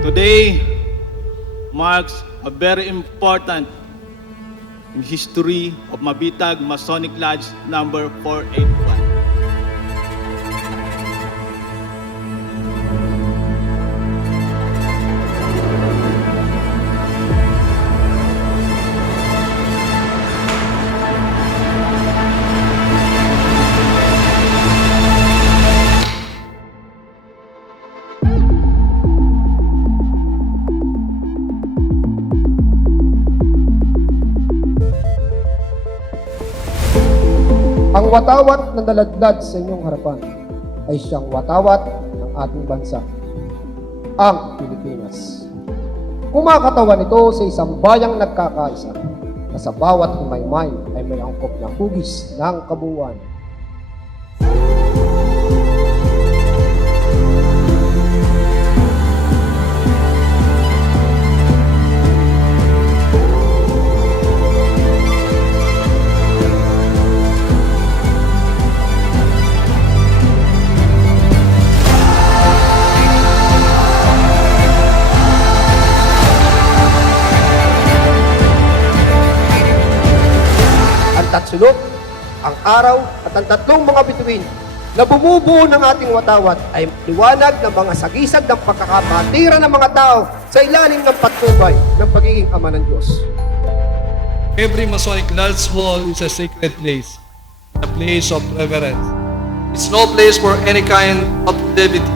Today marks a very important in history of Mabitag Masonic Lodge number 481. Ang watawat na naladlad sa inyong harapan ay siyang watawat ng ating bansa, ang Pilipinas. Kumakatawan ito sa isang bayang nagkakaisa na sa bawat humaymay ay may angkop na hugis ng kabuuan. Tatsulok, ang araw at ang tatlong mga bituin na bumubuo ng ating watawat ay liwanag ng mga sagisag ng pagkakapatira ng mga tao sa ilalim ng patnubay ng pagiging ama ng Diyos. Every Masonic Lodge Hall is a sacred place, a place of reverence. It's no place for any kind of levity.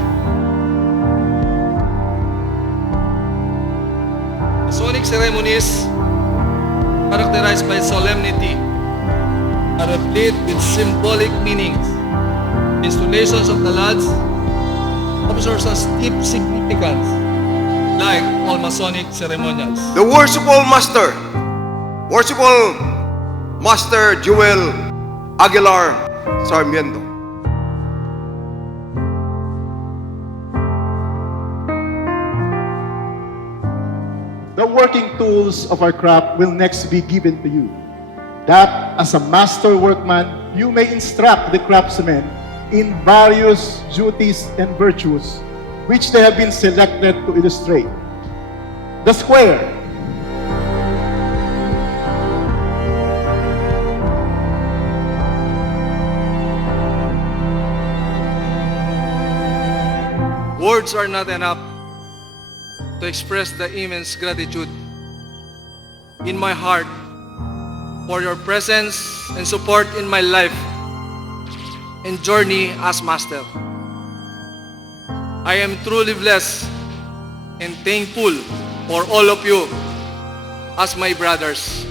Masonic ceremonies, characterized by solemnity, are replete with symbolic meanings. Installations of the lodge observes a deep significance, like all Masonic ceremonials. The Worshipful Master Joel Aguilar Sarmiento. The working tools of our craft will next be given to you, that as a master workman, you may instruct the craftsmen in various duties and virtues which they have been selected to illustrate. The square. Words are not enough to express the immense gratitude in my heart for your presence and support in my life and journey as master. I am truly blessed and thankful for all of you as my brothers.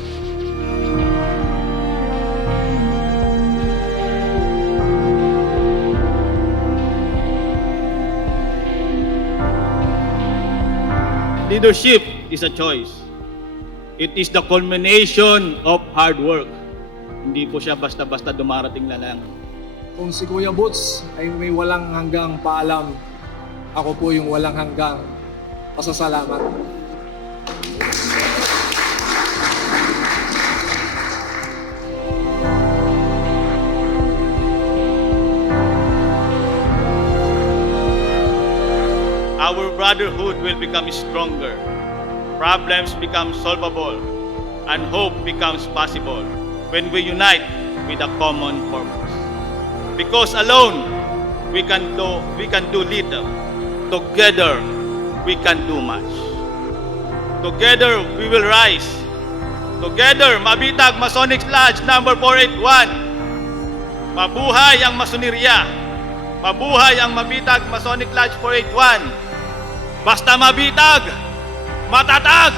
Leadership is a choice. It is the culmination of hard work. Hindi po siya basta-basta dumarating na lang. Kung si Kuya Boots ay may walang hanggang paalam, ako po yung walang hanggang pasasalamat. Our brotherhood will become stronger. Problems become solvable, and hope becomes possible when we unite with a common purpose. Because alone we can do little. Together we can do much. Together we will rise. Together, Mabitag Masonic Lodge number 481. Mabuhay ang Masonirya. Mabuhay ang Mabitag Masonic Lodge 481. Basta mabitag, matatag!